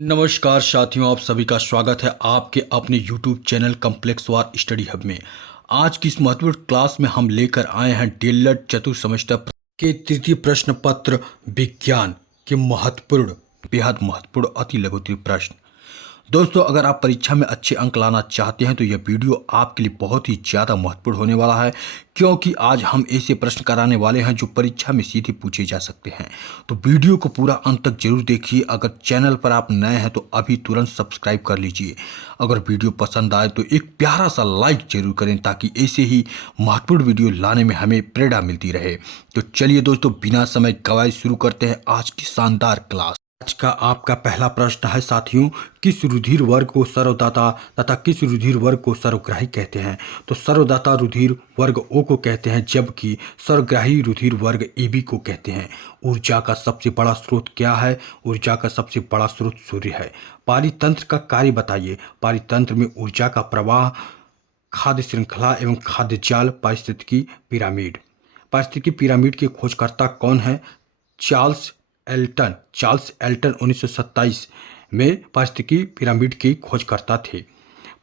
नमस्कार साथियों, आप सभी का स्वागत है आपके अपने YouTube चैनल कॉम्प्लेक्स वार स्टडी हब में। आज की इस महत्वपूर्ण क्लास में हम लेकर आए हैं डीएलएड चतुर्थ सेमेस्टर के तृतीय प्रश्न पत्र विज्ञान के महत्वपूर्ण, बेहद महत्वपूर्ण अति लघुत्तरीय प्रश्न। दोस्तों, अगर आप परीक्षा में अच्छे अंक लाना चाहते हैं तो यह वीडियो आपके लिए बहुत ही ज़्यादा महत्वपूर्ण होने वाला है, क्योंकि आज हम ऐसे प्रश्न कराने वाले हैं जो परीक्षा में सीधे पूछे जा सकते हैं। तो वीडियो को पूरा अंत तक जरूर देखिए। अगर चैनल पर आप नए हैं तो अभी तुरंत सब्सक्राइब कर लीजिए। अगर वीडियो पसंद आए तो एक प्यारा सा लाइक जरूर करें, ताकि ऐसे ही महत्वपूर्ण वीडियो लाने में हमें प्रेरणा मिलती रहे। तो चलिए दोस्तों, बिना समय गवाए शुरू करते हैं आज की शानदार क्लास। आज का आपका पहला प्रश्न है साथियों, किस रुधिर वर्ग को सर्वदाता तथा किस रुधिर वर्ग को सर्वग्राही कहते हैं? तो सर्वदाता रुधिर वर्ग ओ को कहते हैं, जबकि सर्वग्राही रुधिर वर्ग एबी को कहते हैं। ऊर्जा का सबसे बड़ा स्रोत क्या है? ऊर्जा का सबसे बड़ा स्रोत सूर्य है। पारितंत्र का कार्य बताइए। पारितंत्र में ऊर्जा का प्रवाह, खाद्य श्रृंखला एवं खाद्य जाल, पारिस्थितिकी पिरामिड। पारिस्थितिकी पिरामिड के खोजकर्ता कौन है? Charles Elton. चार्ल्स एल्टन 1927 में पारिस्थितिकी पिरामिड के खोजकर्ता थे।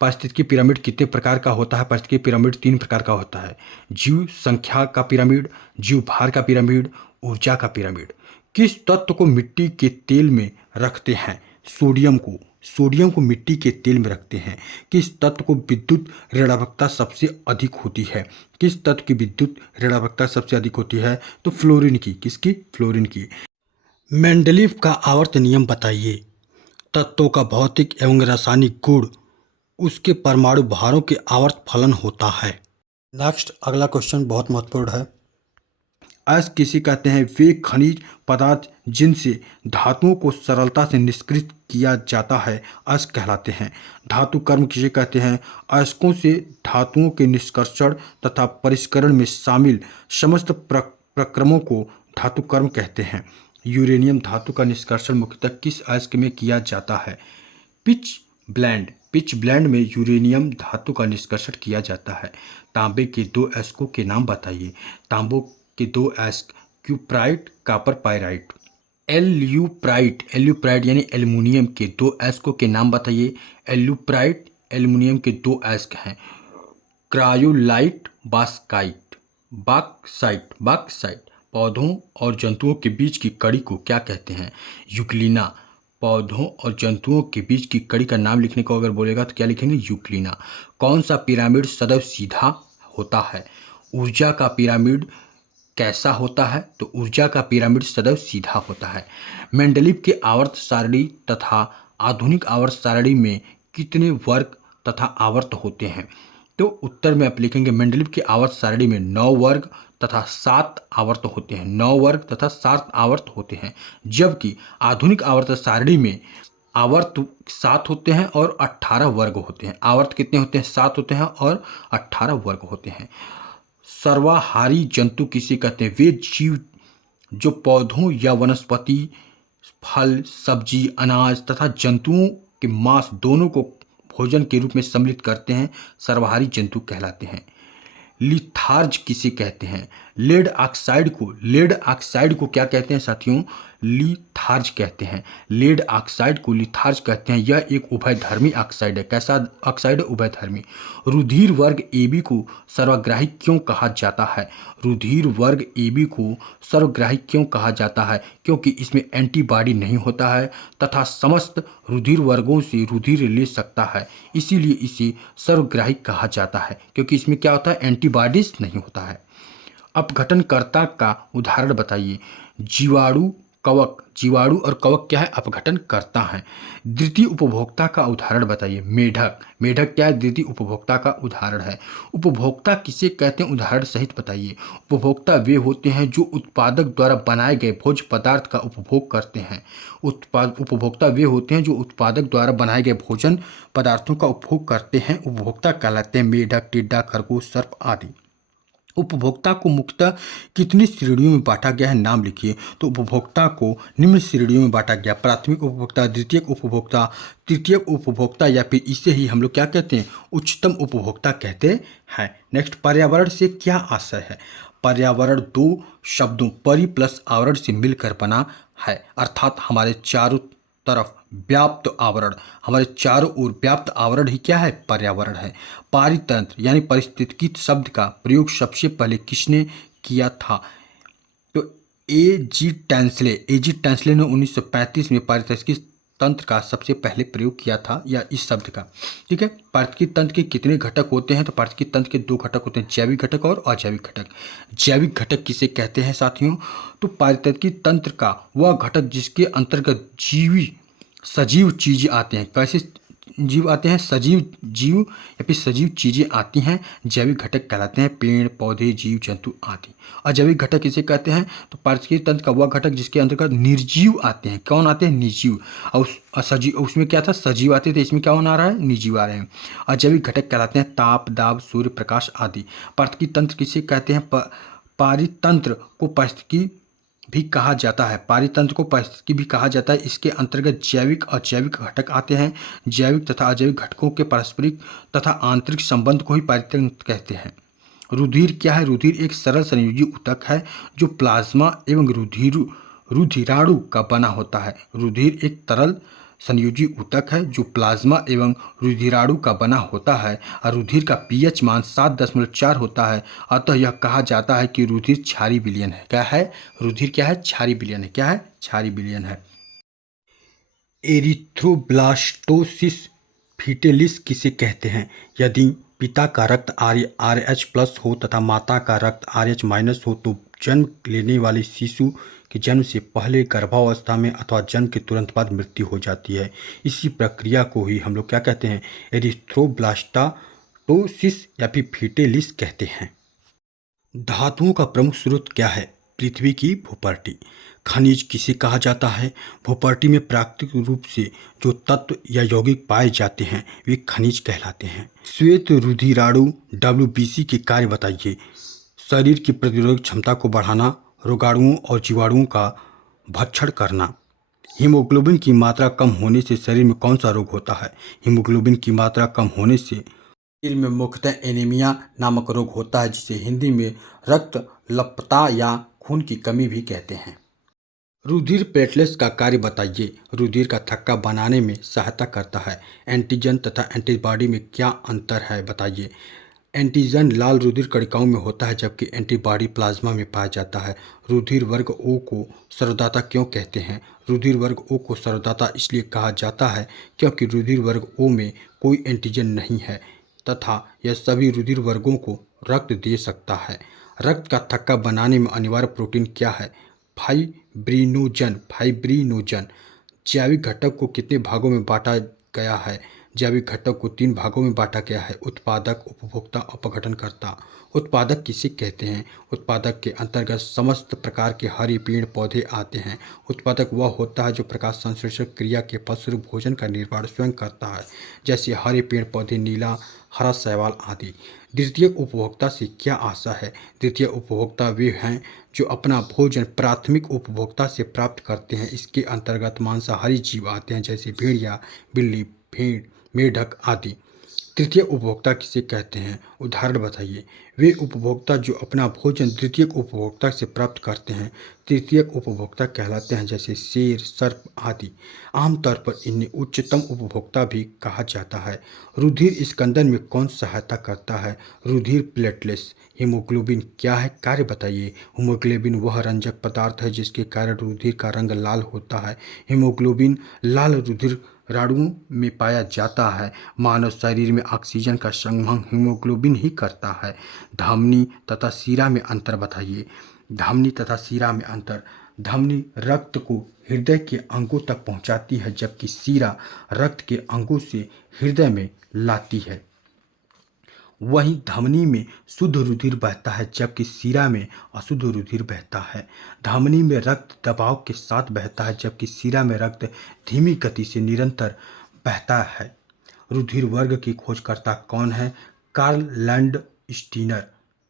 पारिस्थितिकी पिरामिड कितने प्रकार का होता है? पारिस्थितिकी पिरामिड 3 प्रकार का होता है: जीव संख्या का पिरामिड, जीव भार का पिरामिड, ऊर्जा का पिरामिड। किस तत्व को मिट्टी के तेल में रखते हैं? सोडियम को। सोडियम को मिट्टी के तेल में रखते हैं। किस तत्व को विद्युत ऋणात्मकता सबसे अधिक होती है? किस तत्व की विद्युत ऋणात्मकता सबसे अधिक होती है? तो फ्लोरीन की। किसकी? फ्लोरीन की। मेंडलीव का आवर्त नियम बताइए। तत्वों का भौतिक एवं रासायनिक गुण उसके परमाणु भारों के आवर्त फलन होता है। नेक्स्ट, अगला क्वेश्चन बहुत महत्वपूर्ण है। अयस्क किसे कहते हैं? वे खनिज पदार्थ जिनसे धातुओं को सरलता से निष्क्रिय किया जाता है अयस्क कहलाते हैं। धातु कर्म किसे कहते हैं? अयस्कों से धातुओं के निष्कर्षण तथा परिष्करण में शामिल समस्त प्रक्रमों को धातु कर्म कहते हैं। यूरेनियम धातु का निष्कर्षण मुख्यतः किस अयस्क में किया जाता है? Pitch blend. पिच ब्लेंड में यूरेनियम धातु का निष्कर्षण किया जाता है। तांबे के 2 अयस्कों के नाम बताइए। तांबों के 2 अयस्क क्यूप्राइट, कॉपर पाइराइट। एल्यूप्राइट यानी एल्युमिनियम के 2 अयस्कों के नाम बताइए। एल्यूप्राइट एल्युमिनियम के 2 अयस्क हैं: क्रायोलाइट, बाक्साइट। बाक्साइट। पौधों और जंतुओं के बीच की कड़ी को क्या कहते हैं? यूक्लिना। पौधों और जंतुओं के बीच की कड़ी का नाम लिखने को अगर बोलेगा तो क्या लिखेंगे? यूक्लिना। कौन सा पिरामिड सदैव सीधा होता है? ऊर्जा का पिरामिड कैसा होता है? तो ऊर्जा का पिरामिड सदैव सीधा होता है। मेंडलीव के आवर्त सारणी तथा आधुनिक आवर्त सारणी में कितने वर्ग तथा आवर्त होते हैं? तो उत्तर में आप लिखेंगे मेंडलीव के आवर्त सारणी में 9 वर्ग तथा 7 आवर्त होते हैं। 9 वर्ग तथा 7 आवर्त होते हैं, जबकि आधुनिक आवर्त सारणी में आवर्त 7 होते हैं और 18 वर्ग होते हैं। आवर्त कितने होते हैं? 7 होते हैं और 18 वर्ग होते हैं। सर्वाहारी जंतु किसे कहते हैं? वे जीव जो पौधों या वनस्पति, फल, सब्जी, अनाज तथा जंतुओं के मांस दोनों को भोजन के रूप में सम्मिलित करते हैं, सर्वाहारी जंतु कहलाते हैं। लिथार्ज किसे कहते हैं? लेड ऑक्साइड को क्या कहते हैं साथियों? लिथार्ज कहते हैं। लेड ऑक्साइड को लिथार्ज कहते हैं। यह एक उभयधर्मी ऑक्साइड है। कैसा ऑक्साइड है? उभयधर्मी। रुधिर वर्ग एबी को सर्वग्राही क्यों कहा जाता है? रुधिर वर्ग एबी को सर्वग्राही क्यों कहा जाता है? क्योंकि इसमें एंटीबॉडी नहीं होता है तथा समस्त रुधिर वर्गों से रुधिर ले सकता है, इसीलिए इसे सर्वग्राही कहा जाता है, क्योंकि इसमें क्या होता है? एंटीबॉडीज नहीं होता है। अपघटनकर्ता का उदाहरण बताइए। जीवाणु, कवक। जीवाणु और कवक क्या है? अपघटनकर्ता हैं। द्वितीय उपभोक्ता का उदाहरण बताइए। मेढक। मेढक क्या है? द्वितीय उपभोक्ता का उदाहरण है। उपभोक्ता किसे कहते हैं? उदाहरण सहित बताइए। उपभोक्ता वे होते हैं जो उत्पादक द्वारा बनाए गए भोज्य पदार्थ का उपभोग करते हैं। उपभोक्ता वे होते हैं जो उत्पादक द्वारा बनाए गए भोजन पदार्थों का उपभोग करते हैं, उपभोक्ता कहलाते हैं। मेढक, टिड्डा, खरगोश, सर्प आदि। उपभोक्ता को मुख्यतः कितनी श्रेणियों में बांटा गया है? नाम लिखिए। तो उपभोक्ता को निम्न श्रेणियों में बांटा गया: प्राथमिक उपभोक्ता, द्वितीयक उपभोक्ता, तृतीयक उपभोक्ता, या फिर इसे ही हम लोग क्या कहते हैं? उच्चतम उपभोक्ता कहते हैं। नेक्स्ट, पर्यावरण से क्या आशय है? पर्यावरण 2 शब्दों परि प्लस आवरण से मिलकर बना है, अर्थात हमारे चारों तरफ व्याप्त आवरण, हमारे चारों ओर व्याप्त आवरण ही क्या है? पर्यावरण है। पारितंत्र यानी पारिस्थितिकी शब्द का प्रयोग सबसे पहले किसने किया था? तो ए जी टेंसले ने 1935 में पारिस्थितिकी तंत्र का सबसे पहले प्रयोग किया था, या इस शब्द का। ठीक है। पारिस्थितिकी तंत्र के कितने घटक होते हैं? तो पारिस्थितिकी तंत्र के दो घटक होते हैं, जैविक घटक और अजैविक घटक। जैविक घटक किसे कहते हैं साथियों? तो पारिस्थितिकी तंत्र का वह घटक जिसके अंतर्गत सजीव चीजें आते हैं। कैसे जीव आते हैं? सजीव जीव या फिर सजीव चीजें आती हैं, जैविक घटक कहलाते हैं। पेड़ पौधे जीव जंतु आदि। अजैविक घटक किसे कहते हैं? तो पारिस्थितिकी तंत्र का वह घटक जिसके अंतर्गत निर्जीव आते हैं। कौन आते हैं? निर्जीव। और सजीव, उसमें क्या था? सजीव आते थे, इसमें क्या होना आ रहा है? निर्जीव आ रहे हैं। अजैविक घटक कहलाते हैं ताप दाब सूर्य प्रकाश आदि। पारिस्थितिकी तंत्र किसे कहते हैं? पारितंत्र को पारिस्थितिकी भी कहा जाता है। पारितंत्र को पारिस्थितिकी भी कहा जाता है। इसके अंतर्गत जैविक और अजैविक घटक आते हैं। जैविक तथा अजैविक घटकों के पारस्परिक तथा आंतरिक संबंध को ही पारितंत्र कहते हैं। रुधिर क्या है? रुधिर एक सरल संयोजी ऊतक है जो प्लाज्मा एवं रुधिराणु का बना होता है। रुधिर एक तरल संयोजी ऊतक है जो प्लाज्मा एवं रुधिराणु का बना होता है और रुधिर का पीएच मान 7.4 होता है। अतः यह कहा जाता है कि रुधिर क्षारीय विलयन है। क्या है? रुधिर क्या है? क्षारीय विलयन है। क्या है? क्षारीय विलयन है। एरिथ्रोब्लास्टोसिस फीटेलिस किसे कहते हैं? यदि पिता का रक्त RH+ हो तथा माता का रक्त RH- हो तो जन्म लेने वाले शिशु के जन्म से पहले गर्भावस्था में अथवा जन्म के तुरंत बाद मृत्यु हो जाती है। इसी प्रक्रिया को ही हम लोग क्या कहते हैं? एरिथ्रोब्लास्टोसिस या फिर फीटेलिस कहते हैं। धातुओं का प्रमुख स्रोत क्या है? पृथ्वी की भूपर्टी। खनिज किसे कहा जाता है? भूपर्टी में प्राकृतिक रूप से जो तत्व या यौगिक पाए जाते हैं वे खनिज कहलाते हैं। श्वेत रुधिराणु WBC के कार्य बताइए। शरीर की प्रतिरोधक क्षमता को बढ़ाना, रोगाणुओं और जीवाणुओं का भक्षण करना। हीमोग्लोबिन की मात्रा कम होने से शरीर में कौन सा रोग होता है? हीमोग्लोबिन की मात्रा कम होने से शरीर में मुख्यतः एनीमिया नामक रोग होता है, जिसे हिंदी में रक्तल्पता या खून की कमी भी कहते हैं। रुधिर प्लेटलेट्स का कार्य बताइए। रुधिर का थक्का बनाने में सहायता करता है। एंटीजन तथा एंटीबॉडी में क्या अंतर है बताइए। एंटीजन लाल रुधिर कणिकाओं में होता है जबकि एंटीबॉडी प्लाज्मा में पाया जाता है। रुधिर वर्ग ओ को सर्वदाता क्यों कहते हैं? रुधिर वर्ग ओ को सर्वदाता इसलिए कहा जाता है क्योंकि रुधिर वर्ग ओ में कोई एंटीजन नहीं है तथा यह सभी रुधिर वर्गों को रक्त दे सकता है। रक्त का थक्का बनाने में अनिवार्य प्रोटीन क्या है? फाइब्रिनोजन। जैविक घटक को कितने भागों में बांटा गया है? जैविक घटक को 3 भागों में बांटा गया है। उत्पादक, उपभोक्ता, अपघटनकर्ता। उत्पादक किसे कहते हैं? उत्पादक के अंतर्गत समस्त प्रकार के हरे पेड़ पौधे आते हैं। उत्पादक वह होता है जो प्रकाश संश्लेषण क्रिया के फलस्वरूप भोजन का निर्माण स्वयं करता है, जैसे हरे पेड़ पौधे, नीला, हरा शैवाल आदि। द्वितीयक उपभोक्ता से क्या आशा है? द्वितीय उपभोक्ता वे हैं जो अपना भोजन प्राथमिक उपभोक्ता से प्राप्त करते हैं। इसके अंतर्गत मांसाहारी जीव आते हैं जैसे भेड़िया, बिल्ली, भेड़, मेढक आदि। तृतीय उपभोक्ता किसे कहते हैं? उदाहरण बताइए। वे उपभोक्ता जो अपना भोजन द्वितीयक उपभोक्ता से प्राप्त करते हैं तृतीयक उपभोक्ता कहलाते हैं, जैसे शेर, सर्प आदि। आमतौर पर इन्हें उच्चतम उपभोक्ता भी कहा जाता है। रुधिर स्कंदन में कौन सहायता करता है? रुधिर प्लेटलेट्स। हीमोग्लोबिन क्या है? कार्य बताइए। हीमोग्लोबिन वह रंजक पदार्थ है जिसके कारण रुधिर का रंग लाल होता है। हीमोग्लोबिन लाल रुधिर राणुओं में पाया जाता है। मानव शरीर में ऑक्सीजन का संवहन हीमोग्लोबिन ही करता है। धमनी तथा शिरा में अंतर बताइए। धमनी तथा शिरा में अंतर। धमनी रक्त को हृदय के अंगों तक पहुंचाती है जबकि शिरा रक्त के अंगों से हृदय में लाती है। वहीं धमनी में शुद्ध रुधिर बहता है जबकि शिरा में अशुद्ध रुधिर बहता है। धमनी में रक्त दबाव के साथ बहता है जबकि शिरा में रक्त धीमी गति से निरंतर बहता है। रुधिर वर्ग की खोजकर्ता कौन है? Karl Landsteiner.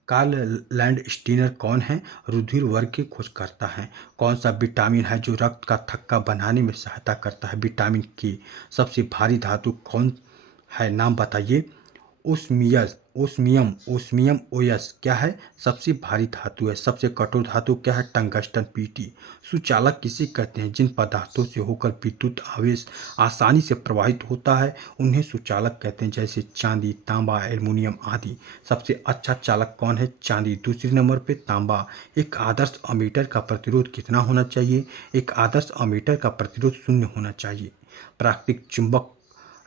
कार्ल लैंडस्टीनर कौन है? रुधिर वर्ग के खोजकर्ता हैं। कौन सा विटामिन है जो रक्त का थक्का बनाने में सहायता करता है? विटामिन के। सबसे भारी धातु कौन है? नाम बताइए। ओस्मियस, ओस्मियम, ओस्मियम ओयस क्या है? सबसे भारी धातु है। सबसे कठोर धातु क्या है? Tungsten PT. सुचालक किसे कहते हैं? जिन पदार्थों से होकर विद्युत आवेश आसानी से प्रवाहित होता है उन्हें सुचालक कहते हैं, जैसे चांदी, तांबा, एल्युमिनियम आदि। सबसे अच्छा चालक कौन है? चांदी। दूसरे नंबर पे तांबा। एक आदर्श अमीटर का प्रतिरोध कितना होना चाहिए? एक आदर्श अमीटर का प्रतिरोध 0 होना चाहिए। प्राकृतिक चुंबक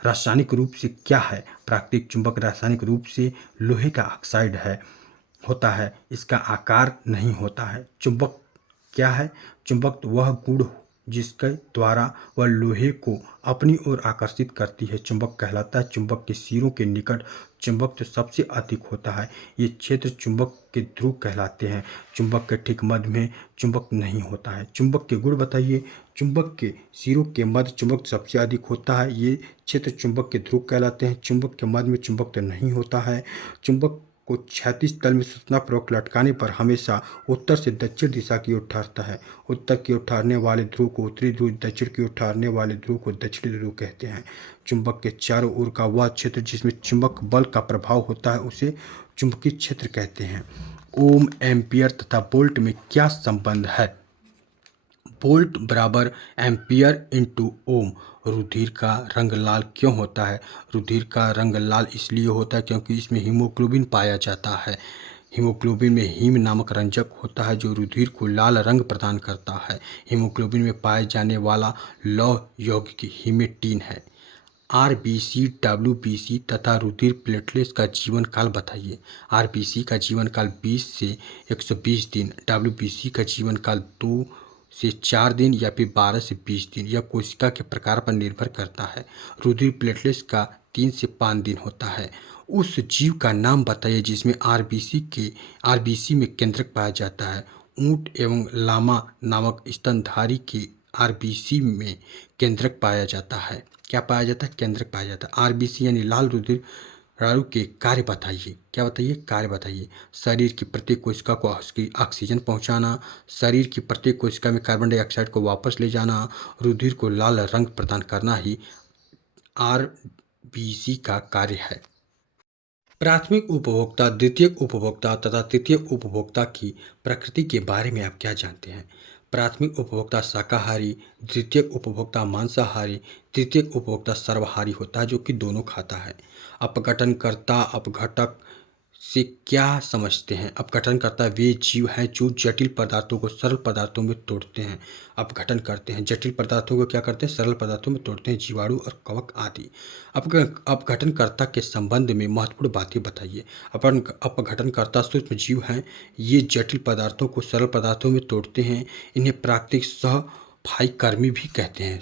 रासायनिक रूप से क्या है? प्राकृतिक चुंबक रासायनिक रूप से लोहे का ऑक्साइड है होता है। इसका आकार नहीं होता है। चुंबक क्या है? चुंबक वह गुण जिसके द्वारा वह लोहे को अपनी ओर आकर्षित करती है चुंबक कहलाता है। चुंबक के सिरों के निकट चुंबक तो सबसे अधिक होता है। ये क्षेत्र चुंबक के ध्रुव कहलाते हैं। चुंबक के ठीक मध्य में चुंबक नहीं होता है। चुंबक के गुण बताइए। चुंबक के सिरों के मध्य चुंबक सबसे अधिक होता है। ये क्षेत्र चुंबक के ध्रुव कहलाते हैं। चुंबक के मध्य में चुंबक तो नहीं होता है। चुंबक को क्षैतिज तल में सूचनापूर्वक लटकाने पर हमेशा उत्तर से दक्षिण दिशा की ओर ठहरता है। उत्तर की ओर ठहरने वाले ध्रुव को उत्तरी ध्रुव, दक्षिण की ओर ठहरने वाले ध्रुव को दक्षिणी ध्रुव कहते हैं। चुंबक के चारों ओर का वह क्षेत्र जिसमें चुंबक बल का प्रभाव होता है उसे चुंबकीय क्षेत्र कहते हैं। ओम, एम्पियर तथा वोल्ट में क्या संबंध है? वोल्ट बराबर एम्पियर इंटू ओम। रुधिर का रंग लाल क्यों होता है? रुधिर का रंग लाल इसलिए होता है क्योंकि इसमें हीमोग्लोबिन पाया जाता है। हीमोग्लोबिन में हीम नामक रंजक होता है जो रुधिर को लाल रंग प्रदान करता है। हीमोग्लोबिन में पाए जाने वाला लौह यौगिक हीमेटिन है। आरबीसी, डब्ल्यूबीसी तथा रुधिर प्लेटलेट्स का जीवन काल बताइए। आरबीसी का जीवन काल 20 से 120 दिन, डब्ल्यूबीसी का जीवन काल 2 से 4 दिन या फिर 12 से 20 दिन। यह कोशिका के प्रकार पर निर्भर करता है। रुधिर प्लेटलेट्स का 3 से 5 दिन होता है। उस जीव का नाम बताइए जिसमें आरबीसी में केंद्रक पाया जाता है। ऊंट एवं लामा नामक स्तनधारी के आरबीसी में केंद्रक पाया जाता है। क्या पाया जाता है? केंद्रक पाया जाता है। आरबीसी यानी लाल रुधिर राणु के कार्य बताइए। क्या बताइए? कार्य बताइए। शरीर की प्रत्येक कोशिका को ऑक्सीजन पहुंचाना, शरीर की प्रत्येक कोशिका में कार्बन डाइऑक्साइड को वापस ले जाना, रुधिर को लाल रंग प्रदान करना ही आरबीसी का कार्य है। प्राथमिक उपभोक्ता, द्वितीयक उपभोक्ता तथा तृतीयक उपभोक्ता की प्रकृति के बारे में आप क्या जानते हैं? प्राथमिक उपभोक्ता शाकाहारी, द्वितीयक उपभोक्ता मांसाहारी, तृतीयक उपभोक्ता सर्वाहारी होता है जो कि दोनों खाता है। अपघटनकर्ता, अपघटक से क्या समझते हैं? अपघटनकर्ता वे जीव हैं जो जटिल पदार्थों को सरल पदार्थों में तोड़ते हैं। अपघटन करते हैं। जटिल पदार्थों को क्या करते हैं? सरल पदार्थों में तोड़ते हैं। जीवाणु और कवक आदि। अपघटनकर्ता के संबंध में महत्वपूर्ण बातें बताइए। अपघटनकर्ता सूक्ष्म जीव हैं। ये जटिल पदार्थों को सरल पदार्थों में तोड़ते हैं। इन्हें प्राकृतिक सफाईकर्मी भी कहते हैं।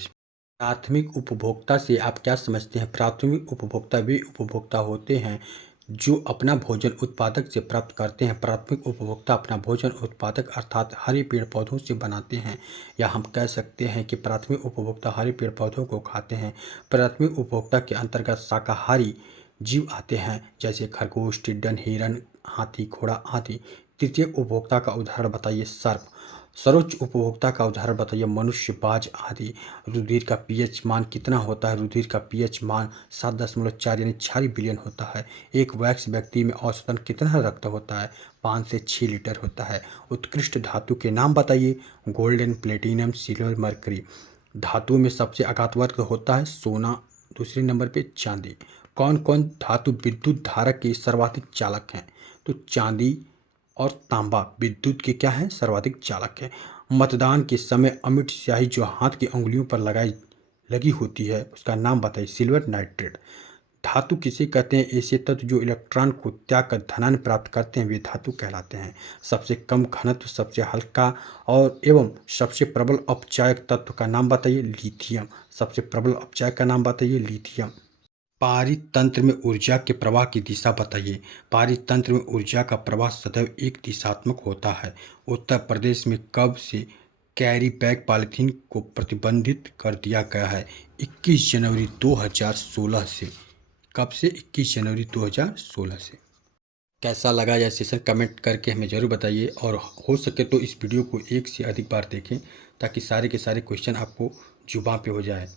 प्राथमिक उपभोक्ता से आप क्या समझते हैं? प्राथमिक उपभोक्ता वे उपभोक्ता होते हैं जो अपना भोजन उत्पादक से प्राप्त करते हैं। प्राथमिक उपभोक्ता अपना भोजन उत्पादक अर्थात हरे पेड़ पौधों से बनाते हैं, या हम कह सकते हैं कि प्राथमिक उपभोक्ता हरे पेड़ पौधों को खाते हैं। प्राथमिक उपभोक्ता के अंतर्गत शाकाहारी जीव आते हैं जैसे खरगोश, टिड्डन, हिरण, हाथी, घोड़ा आदि। तृतीयक उपभोक्ता का उदाहरण बताइए। सर्प। सर्वोच्च उपभोक्ता का उदाहरण बताइए। मनुष्य, बाज आदि। रुधिर का पीएच मान कितना होता है? रुधिर का पीएच मान 7.4 यानी 6 बिलियन होता है। एक वयस्क व्यक्ति में औसतन कितना रक्त होता है? 5 से 6 लीटर होता है। उत्कृष्ट धातु के नाम बताइए। Golden, platinum, silver, mercury. धातुओं में सबसे अगाध वर्ग होता है सोना, दूसरे नंबर पे चांदी। कौन कौन धातु विद्युत धारा के सर्वाधिक चालक हैं? तो चांदी और तांबा विद्युत के क्या है? सर्वाधिक चालक है। मतदान के समय अमिट स्याही जो हाथ की अंगुलियों पर लगी होती है उसका नाम बताइए। Silver nitrate. धातु किसे कहते हैं? ऐसे तत्व जो इलेक्ट्रॉन को त्याग कर धनात्म प्राप्त करते हैं वे धातु कहलाते हैं। सबसे कम घनत्व, सबसे हल्का और एवं सबसे प्रबल अपचायक तत्व का नाम बताइए। लिथियम। सबसे प्रबल अपचायक का नाम बताइए। लिथियम। पारितंत्र में ऊर्जा के प्रवाह की दिशा बताइए। पारितंत्र में ऊर्जा का प्रवाह सदैव एक दिशात्मक होता है। उत्तर प्रदेश में कब से कैरी बैग पॉलीथीन को प्रतिबंधित कर दिया गया है? 21 जनवरी 2016 से। कब से? 21 जनवरी 2016 से। कैसा लगा यह सेशन कमेंट करके हमें ज़रूर बताइए, और हो सके तो इस वीडियो को 1 से अधिक बार देखें ताकि सारे के सारे क्वेश्चन आपको जुबां पे हो जाए,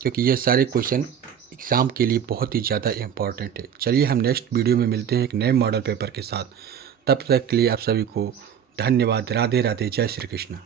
क्योंकि ये सारे क्वेश्चन एग्ज़ाम के लिए बहुत ही ज़्यादा इम्पॉर्टेंट है। चलिए हम नेक्स्ट वीडियो में मिलते हैं एक नए मॉडल पेपर के साथ। तब तक के लिए आप सभी को धन्यवाद। राधे राधे, जय श्री कृष्ण।